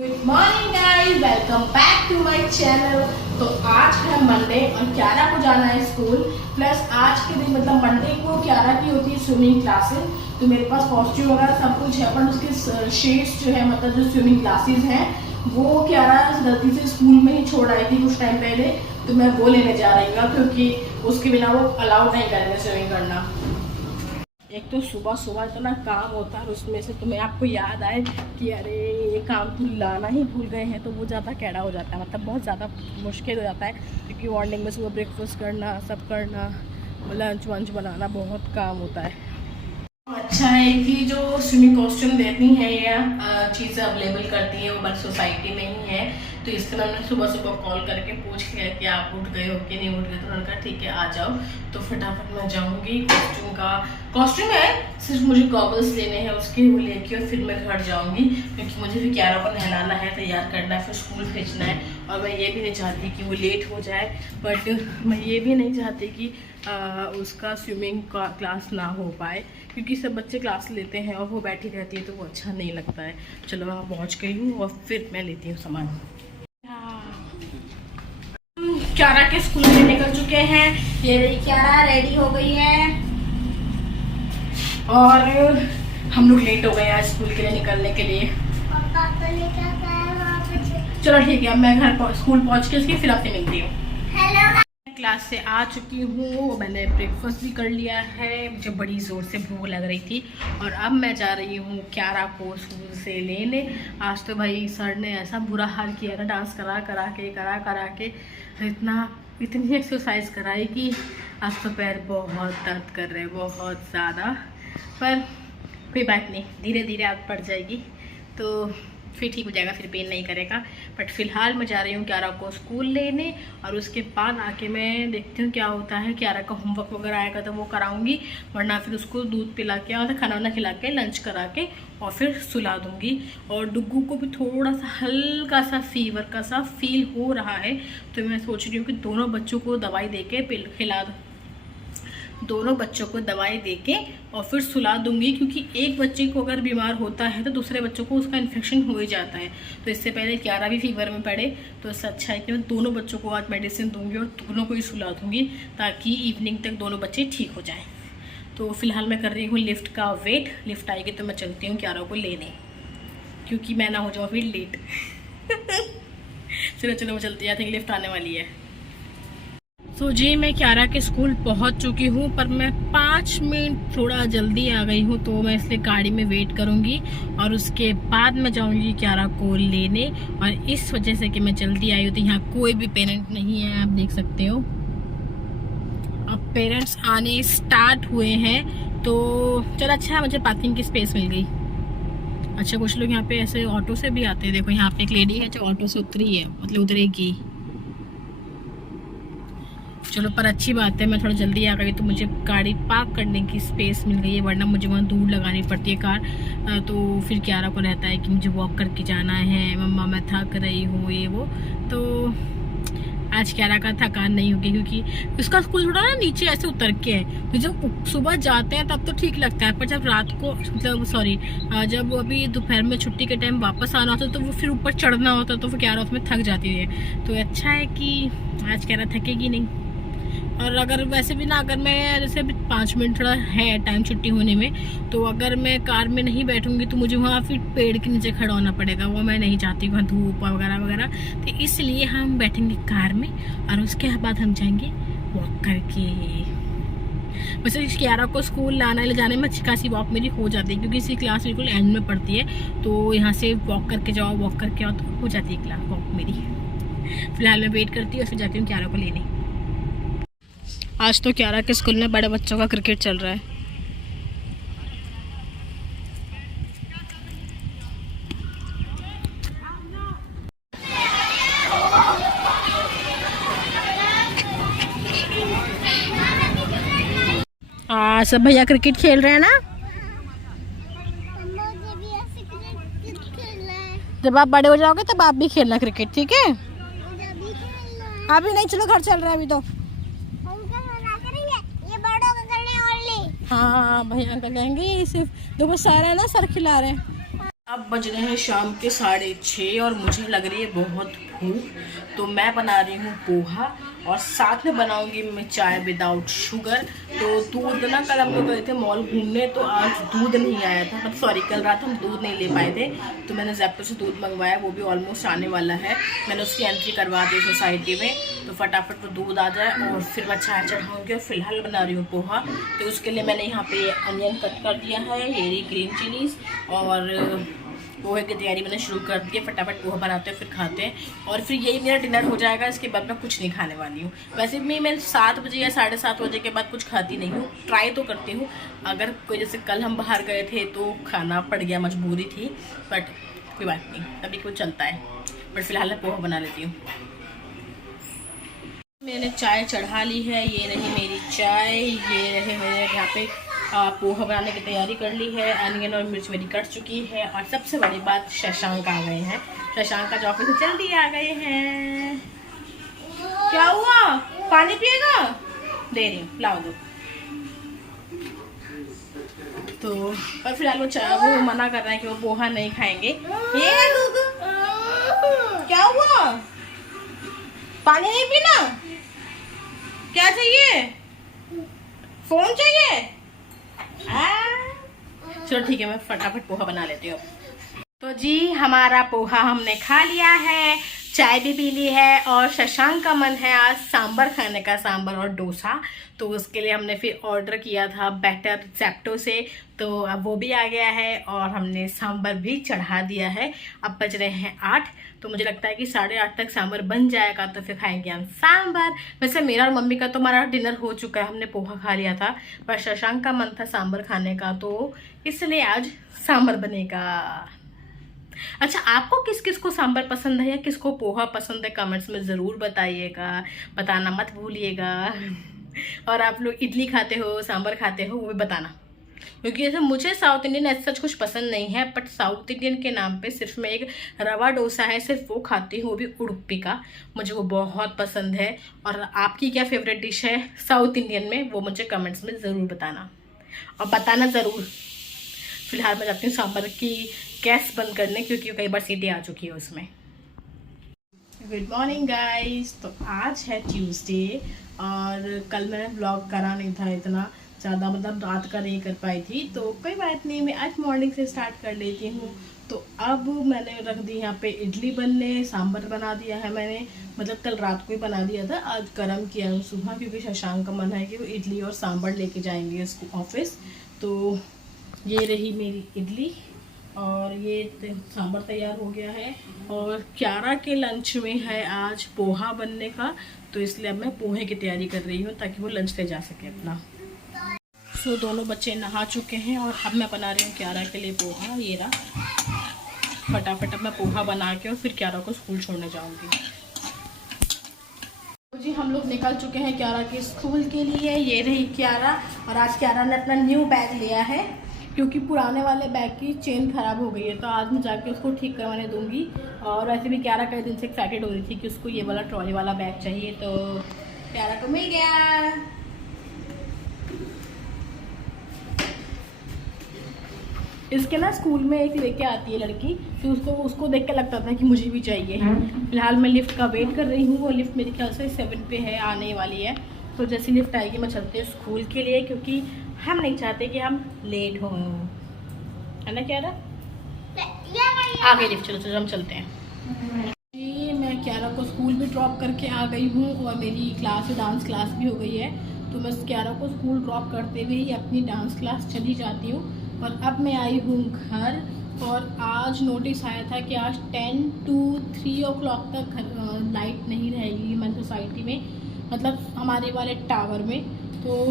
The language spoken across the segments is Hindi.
Good morning guys, welcome back to my channel. तो आज है मंडे और क्यारा को जाना है स्कूल। प्लस आज के दिन मतलब मंडे को क्यारा की होती है स्विमिंग क्लासेस। तो मेरे पास कॉस्ट्यूम वगैरह सब कुछ है, पर उसके शेड्स जो है मतलब जो स्विमिंग क्लासेस हैं वो क्यारा गलती से स्कूल में ही छोड़ आई थी कुछ टाइम पहले। तो मैं वो लेने जा रही हूँ क्योंकि उसके बिना वो अलाउड नहीं करेंगे स्विमिंग करना। एक तो सुबह सुबह इतना काम होता है, उसमें से तुम्हें आपको याद आए कि अरे ये काम तो लाना ही भूल गए हैं, तो वो ज़्यादा कैड़ा हो जाता है, मतलब बहुत ज़्यादा मुश्किल हो जाता है। क्योंकि मॉर्निंग में सुबह ब्रेकफास्ट करना, सब करना, लंच वंच बनाना, बहुत काम होता है। अच्छा है कि जो स्विमिंग कॉस्ट्यूम देती है या चीज़ें अवेलेबल करती है वो बस सोसाइटी में ही है। तो इसलिए मैंने सुबह सुबह कॉल करके पूछ लिया कि आप उठ गए हो कि नहीं उठ गए। तो उन्होंने कहा ठीक है आ जाओ। तो फटाफट मैं जाऊंगी। कॉस्ट्यूम है, सिर्फ मुझे गॉगल्स लेने हैं उसके, वो लेके और फिर मैं घर जाऊंगी क्योंकि मुझे भी क्यारा को नहलाना है, तैयार करना है, फिर स्कूल भेजना है। और मैं ये भी नहीं चाहती कि वो लेट हो जाए, बट मैं ये भी नहीं चाहती कि उसका स्विमिंग क्लास ना हो पाए, क्योंकि सब बच्चे क्लास लेते हैं और वो बैठी रहती है तो वो अच्छा नहीं लगता है। चलो वहाँ पहुँच गई हूँ और फिर मैं लेती हूँ सामान। क्यारा के स्कूल में निकल चुके हैं। ये रही क्यारा, रेडी हो गई है और हम लोग लेट हो गए आज स्कूल के लिए निकलने के लिए। चलो ठीक है, अब मैं घर स्कूल पहुँच के उसकी फिर आपसे मिलती हूँ। क्लास से आ चुकी हूँ, मैंने ब्रेकफास्ट भी कर लिया है, मुझे बड़ी ज़ोर से भूख लग रही थी। और अब मैं जा रही हूँ क्यारा को स्कूल से लेने। आज तो भाई सर ने ऐसा बुरा हाल किया था, डांस करा करा के इतनी एक्सरसाइज कराई कि आज तो पैर बहुत दर्द कर रहे हैं, बहुत ज़्यादा। पर कोई बात नहीं, धीरे धीरे आदत पड़ जाएगी तो फिर ठीक हो जाएगा, फिर पेन नहीं करेगा। बट फिलहाल मैं जा रही हूँ क्यारा को स्कूल लेने और उसके बाद आके मैं देखती हूँ क्या होता है। क्यारा का होमवर्क वगैरह आएगा तो वो कराऊंगी, वरना फिर उसको दूध पिला के और खाना वाना खिला के लंच करा के और फिर सुला दूँगी। और डुग्गू को भी थोड़ा सा हल्का सा फीवर का सा फील हो रहा है, तो मैं सोच रही हूँ कि दोनों बच्चों को दवाई दे के खिला दूँ, दोनों बच्चों को दवाई देके और फिर सुला दूंगी। क्योंकि एक बच्चे को अगर बीमार होता है तो दूसरे बच्चों को उसका इन्फेक्शन हो ही जाता है। तो इससे पहले क्यारा भी फीवर में पड़े, तो इससे अच्छा है कि मैं दोनों बच्चों को आज मेडिसिन दूंगी और दोनों को ही सुला दूंगी, ताकि इवनिंग तक दोनों बच्चे ठीक हो जाएं। तो फिलहाल मैं कर रही हूँ लिफ्ट का वेट। लिफ्ट आएगी तो मैं चलती हूँ क्यारा को लेने, क्योंकि मैं ना हो जाऊँ फिर लेट। चलो मैं चलती, आई थिंक लिफ्ट आने वाली है। तो जी मैं क्यारा के स्कूल पहुंच चुकी हूं, पर मैं 5 मिनट थोड़ा जल्दी आ गई हूं, तो मैं इसलिए गाड़ी में वेट करूंगी और उसके बाद मैं जाऊंगी क्यारा को लेने। और इस वजह से कि मैं जल्दी आई हूँ तो यहाँ कोई भी पेरेंट नहीं है, आप देख सकते हो। अब पेरेंट्स आने स्टार्ट हुए हैं, तो चलो अच्छा है, मुझे पार्किंग की स्पेस मिल गई। अच्छा, कुछ लोग यहाँ पे ऐसे ऑटो से भी आते हैं। देखो यहाँ पे एक लेडी है जो ऑटो से उतरी है, मतलब उतरेगी। चलो, पर अच्छी बात है मैं थोड़ा जल्दी आ गई तो मुझे गाड़ी पार्क करने की स्पेस मिल गई है, वरना मुझे वहाँ दूर लगानी पड़ती है कार। तो फिर क्यारा को रहता है कि मुझे वॉक करके जाना है, मम्मा मैं थक रही हूँ ये वो। तो आज क्यारा का थकान नहीं होगी, क्योंकि उसका स्कूल थोड़ा ना नीचे ऐसे उतर के है। तो जब सुबह जाते हैं तब तो ठीक लगता है, पर जब रात को जब अभी दोपहर में छुट्टी के टाइम वापस आना होता है तो वो फिर ऊपर चढ़ना होता है, तो फिर क्यारा उसमें थक जाती है। तो अच्छा है कि आज क्यारा थकेगी नहीं। और अगर वैसे भी ना, अगर मैं जैसे अभी 5 मिनट थोड़ा है टाइम छुट्टी होने में, तो अगर मैं कार में नहीं बैठूंगी तो मुझे वहाँ फिर पेड़ के नीचे खड़ा होना पड़ेगा, वो मैं नहीं चाहती, वहाँ धूप वगैरह वगैरह। तो इसलिए हम बैठेंगे कार में और उसके बाद हम जाएंगे वॉक करके। वैसे क्यारा को स्कूल लाना ले जाने में अच्छी खासी वॉक मेरी हो जाती है, क्योंकि इसकी क्लास बिल्कुल एंड में पड़ती है। तो यहाँ से वॉक करके जाओ, वॉक करके आओ, तो हो जाती है क्लास वॉक मेरी। फिलहाल मैं वेट करती हूँ और फिर जाती हूँ क्यारा को लेने। आज तो क्यारा के स्कूल में बड़े बच्चों का क्रिकेट चल रहा है। सब भैया क्रिकेट खेल रहे हैं ना। जब आप बड़े हो जाओगे तब आप भी खेलना क्रिकेट, ठीक है? अभी नहीं, चलो घर चल रहे हैं अभी तो। हाँ भैया अंकल कहेंगे, सिर्फ देखो सर है ना, सर खिला रहे हैं। अब बज रहे हैं शाम के 6:30 और मुझे लग रही है बहुत भूख। तो मैं बना रही हूँ पोहा और साथ में बनाऊंगी मैं चाय विदाउट शुगर। तो दूध ना, कल हम लोग गए थे मॉल घूमने तो आज दूध नहीं आया था, मतलब सॉरी कल रात हम दूध नहीं ले पाए थे। तो मैंने ज़ेप्टो से दूध मंगवाया, वो भी ऑलमोस्ट आने वाला है। मैंने उसकी एंट्री करवा दी सोसाइटी में, तो फटाफट वो दूध आ जाए और फिर मैं चाय चढ़ाऊँगी। और फिलहाल बना रही हूँ पोहा। तो उसके लिए मैंने यहाँ पे अनियन कट कर दिया है, ये ग्रीन चिलीज, और पोहे की तैयारी मैंने शुरू कर दी है। फटाफट पोहा बनाते हैं फिर खाते हैं और फिर यही मेरा डिनर हो जाएगा। इसके बाद मैं कुछ नहीं खाने वाली हूँ। वैसे भी मैं 7 बजे या 7:30 बजे के बाद कुछ खाती नहीं हूँ, ट्राई तो करती हूँ। अगर कोई जैसे कल हम बाहर गए थे तो खाना पड़ गया, मजबूरी थी, बट कोई बात नहीं, तभी कुछ चलता है। बट फिलहाल मैं पोहा बना लेती हूँ। मैंने चाय चढ़ा ली है, ये रही मेरी चाय, ये रहे मेरे यहाँ पे पोहा बनाने की तैयारी कर ली है। अनियन और मिर्च मेरी कट चुकी है और सबसे बड़ी बात शशांक आ गए हैं। शशांक का ऑफिस से जल्दी आ गए हैं। क्या हुआ, पानी पिएगा? दे रही हूँ, लाओ दो। तो और फिलहाल वो मना कर रहे हैं कि वो पोहा नहीं खाएंगे। ये क्या हुआ, पानी नहीं पीना? क्या चाहिए, फोन चाहिए? चलो ठीक है, मैं फटाफट पोहा बना लेती हूँ। तो जी हमारा पोहा हमने खा लिया है, चाय भी पी ली है और शशांक का मन है आज सांभर खाने का, सांभर और डोसा। तो उसके लिए हमने फिर ऑर्डर किया था बैटर ज़ेप्टो से, तो अब वो भी आ गया है और हमने सांभर भी चढ़ा दिया है। अब बज रहे हैं 8, तो मुझे लगता है कि 8:30 तक सांभर बन जाएगा, तो फिर खाएंगे हम सांभर। वैसे मेरा और मम्मी का तो हमारा डिनर हो चुका है, हमने पोहा खा लिया था, पर शशांक का मन था सांभर खाने का, तो इसलिए आज सांभर बनेगा। अच्छा, आपको किस किस को सांभर पसंद है या किसको पोहा पसंद है, कमेंट्स में ज़रूर बताइएगा, बताना मत भूलिएगा। और आप लोग इडली खाते हो, सांभर खाते हो, वो भी बताना, क्योंकि जैसे मुझे साउथ इंडियन ऐसा कुछ पसंद नहीं है, बट साउथ इंडियन के नाम पे सिर्फ मैं एक रवा डोसा है, सिर्फ वो खाती हूँ, वो भी उडुपी का, मुझे वो बहुत पसंद है। और आपकी क्या फेवरेट डिश है साउथ इंडियन में, वो मुझे कमेंट्स में ज़रूर बताना, और बताना ज़रूर। फिलहाल मैं जाती हूँ सांभर की गैस बंद करने, क्योंकि कई बार सीटी आ चुकी है उसमें। Good morning guys. तो आज है ट्यूसडे और कल मैंने व्लॉग करा नहीं था इतना ज़्यादा, मतलब रात का नहीं कर पाई थी, तो कोई बात नहीं, मैं आज मॉर्निंग से स्टार्ट कर लेती हूँ। तो अब मैंने रख दी यहाँ पे इडली बनने, सांभर बना दिया है मैंने, मतलब कल रात को ही बना दिया था, आज गर्म किया हूँ सुबह, क्योंकि शशांक का मन है कि वो इडली और सांभर लेके जाएंगे उसको ऑफिस। तो ये रही मेरी इडली और ये सांभर तैयार हो गया है। और क्यारा के लंच में है आज पोहा बनने का, तो इसलिए अब मैं पोहे की तैयारी कर रही हूँ ताकि वो लंच ले जा सके अपना। सो दोनों बच्चे नहा चुके हैं और अब मैं बना रही हूँ क्यारा के लिए पोहा। ये रहा, फटाफट अब मैं पोहा बना के और फिर क्यारा को स्कूल छोड़ने जाऊँगी। तो जी हम लोग निकल चुके हैं क्यारा के स्कूल के लिए। ये रही क्यारा, और आज क्यारा ने अपना न्यू बैग लिया है, क्योंकि पुराने वाले बैग की चेन ख़राब हो गई है, तो आज मैं जाके उसको ठीक करवाने दूंगी। और वैसे भी क्यारा कई दिन से एक्साइटेड हो रही थी कि उसको ये वाला ट्रॉली वाला बैग चाहिए, तो क्यारा को मिल गया। इसके ना स्कूल में एक लेके आती है लड़की, तो उसको देख के लगता था कि मुझे भी चाहिए। फिलहाल मैं लिफ्ट का वेट कर रही हूँ, वो लिफ्ट मेरे ख्याल से 7 पे है, आने वाली है। तो जैसे लिफ्ट आएगी मैं चलती हूँ स्कूल के लिए, क्योंकि हम नहीं चाहते कि हम लेट हो, है ना क्यारा? आगे लिफ्ट, चलो हम चलते हैं। जी मैं क्यारा को स्कूल भी ड्रॉप करके आ गई हूँ और मेरी क्लास डांस क्लास भी हो गई है, तो मैं क्यारा को स्कूल ड्रॉप करते हुए ही अपनी डांस क्लास चली जाती हूँ। और अब मैं आई हूँ घर, और आज नोटिस आया था कि आज 10 to 3 o'clock तक लाइट नहीं रहेगी हमारी सोसाइटी में, मतलब हमारे वाले टावर में। तो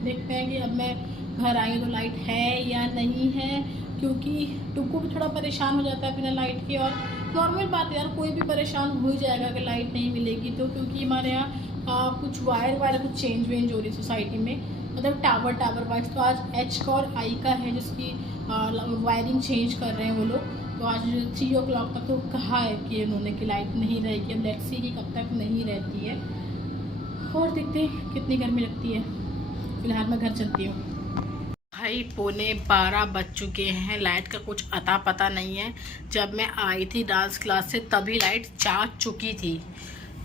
देखते हैं कि अब मैं घर आई तो लाइट है या नहीं है, क्योंकि टुक्कू भी थोड़ा परेशान हो जाता है बिना लाइट के। और नॉर्मल बात है यार, कोई भी परेशान हो जाएगा अगर लाइट नहीं मिलेगी तो, क्योंकि हमारे यहाँ कुछ वायर कुछ चेंज वेंज हो रही सोसाइटी में, मतलब टावर वाइज। तो आज एच का और आई का है जिसकी वायरिंग चेंज कर रहे हैं वो लोग। तो आज 3 o'clock तक तो कहा है कि उन्होंने कि लाइट नहीं रहेगी। अब लेट्स सी कि कब तक नहीं रहती है, और देखते हैं कितनी गर्मी लगती है। फिलहाल मैं घर चलती हूँ। भाई 11:15 बज चुके हैं। लाइट का कुछ अता पता नहीं है। जब मैं आई थी डांस क्लास से तभी लाइट जा चुकी थी,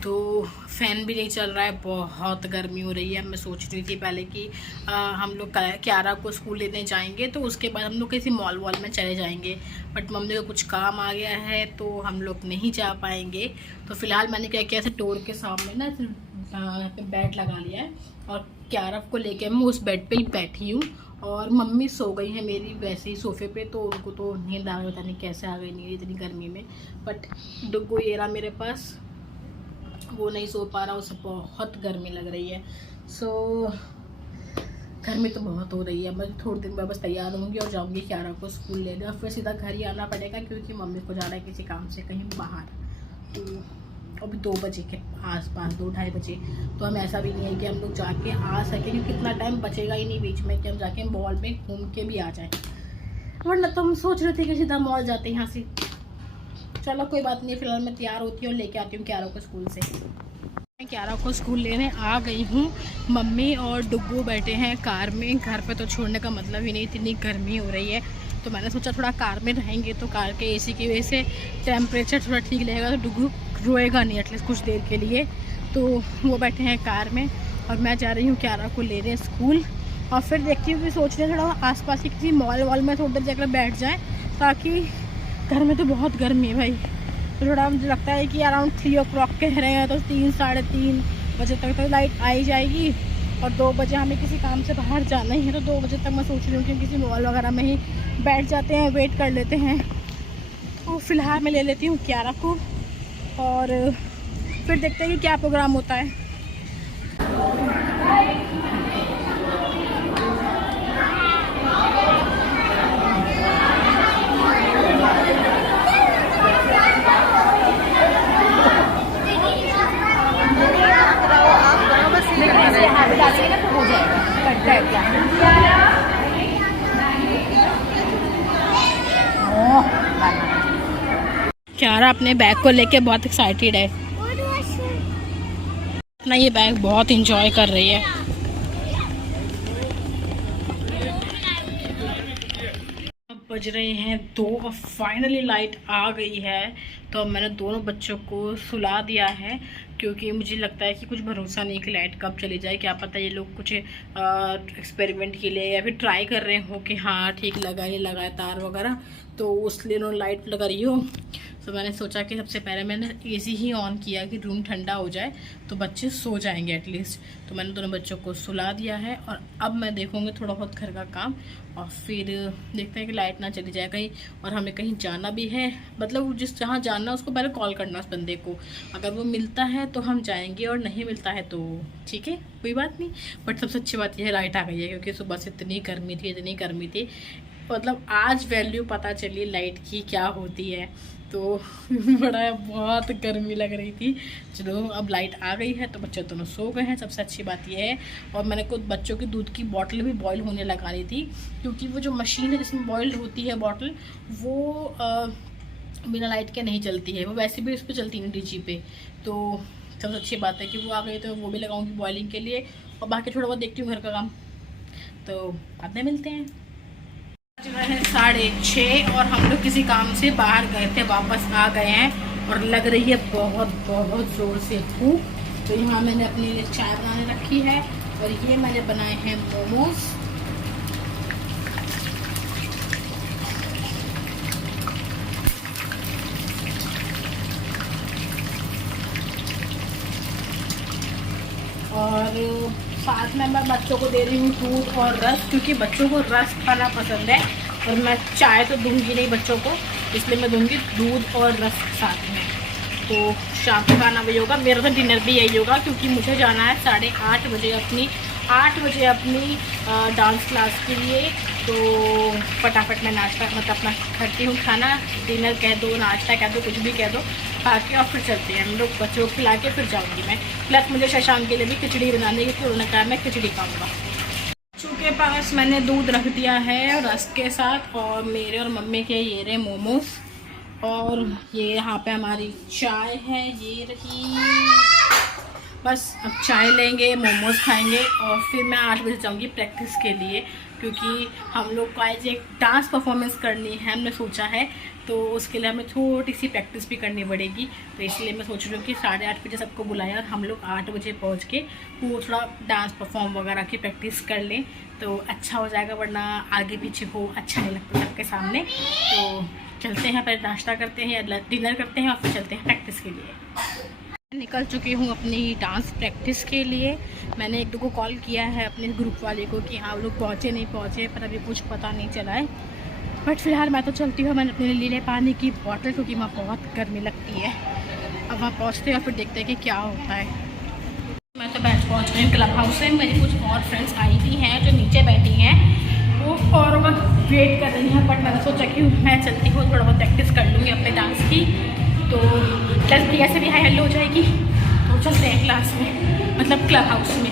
तो फ़ैन भी नहीं चल रहा है, बहुत गर्मी हो रही है। मैं सोच रही थी पहले कि हम लोग क्यारा को स्कूल लेने जाएंगे, तो उसके बाद हम लोग किसी मॉल वॉल में चले जाएंगे, बट मम्मी को कुछ काम आ गया है तो हम लोग नहीं जा पाएंगे। तो फ़िलहाल मैंने क्या किया, ऐसे डोर के सामने ना यहाँ पे बेड लगा लिया है और क्यारा को लेके मैं उस बेड पे ही बैठी हूँ। और मम्मी सो गई है मेरी वैसे ही सोफ़े पे, तो उनको तो नींद आ गई, पता नहीं कैसे आ गई नींद इतनी गर्मी में। बट डुग्गू ये रहा मेरे पास, वो नहीं सो पा रहा, उसे बहुत गर्मी लग रही है। गर्मी तो बहुत हो रही है। मैं थोड़ी देर में बस तैयार होंगी और जाऊंगी क्यारा को स्कूल लेने, और फिर सीधा घर ही आना पड़ेगा क्योंकि मम्मी को जाना है किसी काम से कहीं बाहर। तो अभी 2 बजे के आसपास, 2-2:30 बजे, तो हम ऐसा भी नहीं है कि हम लोग जाके आ सकें क्योंकि कितना टाइम बचेगा ही नहीं बीच में कि हम जाके मॉल में घूम के भी आ जाएँ। वरना तो हम सोच रहे थे कि सीधा मॉल जाते हैं यहाँ से। चलो कोई बात नहीं, फिलहाल मैं तैयार होती हूँ और लेके आती हूँ क्यारा को स्कूल से। मैं क्यारा को स्कूल लेने आ गई हूँ। मम्मी और डुग्गू बैठे हैं कार में। घर पे तो छोड़ने का मतलब ही नहीं, इतनी गर्मी हो रही है। तो मैंने सोचा थोड़ा कार में रहेंगे तो कार के एसी की वजह से टेम्परेचर थोड़ा ठीक रहेगा, तो डुग्गू रोएगा नहीं एटलीस्ट कुछ देर के लिए। तो वो बैठे हैं कार में और मैं जा रही हूँ क्यारा को लेने स्कूल। और फिर देखती हूँ कि सोच रहे थोड़ा आसपास की किसी मॉल वॉल में थोड़ी देर जाकर बैठ जाएँ, ताकि घर में तो बहुत गर्मी है भाई। तो थोड़ा मुझे लगता है कि अराउंड 3 o'clock कह रहे हैं, तो 3-3:30 बजे तक तो लाइट आ ही जाएगी। और 2 बजे हमें किसी काम से बाहर जाना ही है, तो 2 बजे तक मैं सोच रही हूँ कि किसी मॉल वगैरह में ही बैठ जाते हैं, वेट कर लेते हैं। तो फिलहाल मैं ले लेती हूँ क्यारा को और फिर देखते हैं कि क्या प्रोग्राम होता है। क्यारा अपने बैग को लेके बहुत एक्साइटेड है, अपना ये बैग बहुत इंजॉय कर रही है। अब बज रहे हैं 2 और फाइनली लाइट आ गई है। तो अब मैंने दोनों बच्चों को सुला दिया है क्योंकि मुझे लगता है कि कुछ भरोसा नहीं कि लाइट कब चली जाए। क्या पता ये लोग कुछ एक्सपेरिमेंट के लिए या फिर ट्राई कर रहे हो कि हाँ ठीक लगा है तार वगैरह, तो उसलिए उन्होंने लाइट लगा रही हो। तो मैंने सोचा कि सबसे पहले मैंने एसी ही ऑन किया कि रूम ठंडा हो जाए तो बच्चे सो जाएंगे एटलीस्ट। तो मैंने दोनों बच्चों को सुला दिया है और अब मैं देखूँगी थोड़ा बहुत घर का काम और फिर देखते हैं कि लाइट ना चली जाए कहीं। और हमें कहीं जाना भी है, मतलब जहाँ जाना उसको पहले कॉल करना उस बंदे को, अगर वो मिलता है तो हम जाएंगे और नहीं मिलता है तो ठीक है कोई बात नहीं। बट सबसे अच्छी बात यह है लाइट आ गई है, क्योंकि सुबह से इतनी गर्मी थी, मतलब आज वैल्यू पता चली लाइट की क्या होती है। तो बहुत गर्मी लग रही थी। चलो अब लाइट आ गई है तो बच्चे दोनों सो गए हैं, सबसे अच्छी बात यह है। और मैंने कुछ बच्चों की दूध की बॉटल भी बॉईल होने लगा रही थी, क्योंकि वो जो मशीन है जिसमें बॉईल होती है बॉटल, वो बिना लाइट के नहीं चलती है, वो वैसे भी उस पर चलती नहीं डीजी पे। तो सबसे अच्छी बात है कि वो आ गई, तो वो भी लगाऊंगी बॉइलिंग के लिए और बाकी थोड़ा बहुत देखती हूँ घर का काम। तो बाद में मिलते हैं। 6:30 और हम लोग किसी काम से बाहर गए थे, वापस आ गए हैं और लग रही है बहुत ज़ोर से भूख। तो यहाँ मैंने अपने लिए चाय बनाने रखी है और ये मैंने बनाए हैं मोमोज। और साथ में मैं बच्चों को दे रही हूँ दूध और रस, क्योंकि बच्चों को रस खाना पसंद है और मैं चाय तो दूंगी नहीं बच्चों को, इसलिए मैं दूंगी दूध और रस साथ में। तो शाम को खाना वही होगा, मेरा तो डिनर भी यही होगा, क्योंकि मुझे जाना है 8:30 बजे अपनी डांस क्लास के लिए। तो फटाफट मैं नाश्ता मतलब अपना करती हूँ खाना, डिनर कह दो, नाश्ता कह दो, कुछ भी कह दो, खा के और फिर चलते हैं हम लोग। बच्चों को खिला के फिर जाऊँगी मैं। प्लस मुझे शशांक के लिए भी खिचड़ी बनानी है, क्योंकि उन्होंने कहा मैं खिचड़ी खाऊँगा। बच्चों के पास मैंने दूध रख दिया है रस के साथ, और मेरे और मम्मी के ये रहे मोमोज, और ये यहाँ पे हमारी चाय है, ये रही। बस अब चाय लेंगे, मोमोज खाएंगे और फिर मैं 8 बजे जाऊँगी प्रैक्टिस के लिए, क्योंकि हम लोग को आज एक डांस परफॉर्मेंस करनी है, हमने सोचा है। तो उसके लिए हमें थोड़ी सी प्रैक्टिस भी करनी पड़ेगी। तो इसलिए मैं सोच रही हूँ कि 8:30 बजे सबको बुलाया और हम लोग 8 बजे पहुँच के वो थोड़ा डांस परफॉर्म वगैरह की प्रैक्टिस कर लें तो अच्छा हो जाएगा, वरना आगे पीछे हो अच्छा नहीं लगता सबके सामने। तो चलते हैं, पहले नाश्ता करते हैं या डिनर करते हैं और फिर चलते हैं प्रैक्टिस के लिए। निकल चुकी हूँ अपनी डांस प्रैक्टिस के लिए। मैंने एक दो को कॉल किया है अपने ग्रुप वाले को कि हाँ लोग पहुँचे नहीं पहुँचे, पर अभी कुछ पता नहीं चला है। बट फिलहाल मैं तो चलती हूँ। मैंने अपने लिए पानी की बॉटल, क्योंकि वहाँ बहुत गर्मी लगती है। अब वहाँ पहुँचते हैं और फिर देखते हैं कि क्या होता है। मैं तो पहुँच गई क्लब हाउस से। मेरी कुछ और फ्रेंड्स आई हुई हैं जो नीचे बैठी हैं, वो औरों का वेट कर रही हैं। बट मैंने सोचा कि मैं चलती हूँ, थोड़ा बहुत प्रैक्टिस कर लूँगी अपने डांस की, तो क्लास भैया से भी हाई हेलो हो जाएगी। तो चलते हैं क्लास में, मतलब क्लब हाउस में।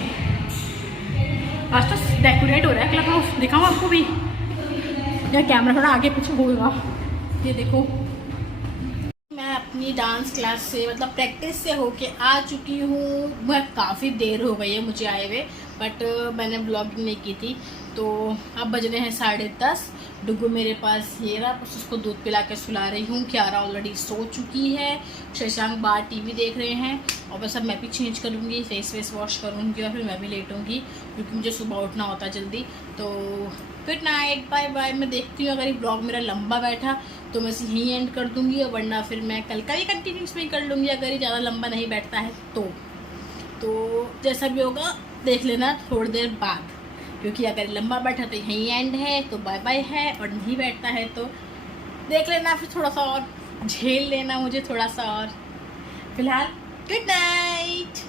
आज तो डेकोरेट हो रहा है क्लब हाउस, दिखाऊँ आपको भी या कैमरा थोड़ा आगे पीछे होगा। ये देखो, मैं अपनी डांस क्लास से मतलब प्रैक्टिस से होके आ चुकी हूँ। मैं काफ़ी देर हो गई है मुझे आए हुए, बट मैंने ब्लॉगिंग नहीं की थी। तो अब बज रहे हैं 10:30। डुगू मेरे पास ये रहा, बस उसको दूध पिला के सुला रही हूँ। क्यारा ऑलरेडी सो चुकी है, शशांक बाहर टीवी देख रहे हैं। और बस अब मैं भी चेंज करूँगी, फेस वेस वॉश करूँगी और फिर मैं भी लेटूँगी, क्योंकि मुझे सुबह उठना होता है जल्दी। तो गुड नाइट, बाय बाय। मैं देखती हूँ अगर ये ब्लॉग मेरा लंबा बैठा तो मैं इसे यहीं एंड कर दूँगी, और वरना फिर मैं कल का भी कंटिन्यूस में कर लूँगी अगर ये ज़्यादा लंबा नहीं बैठता है तो जैसा भी होगा देख लेना थोड़ी देर बाद, क्योंकि अगर लंबा बैठा तो यहीं एंड है तो बाय बाय है, और नहीं बैठता है तो देख लेना, फिर थोड़ा सा और झेल लेना मुझे थोड़ा सा और। फिलहाल गुड नाइट।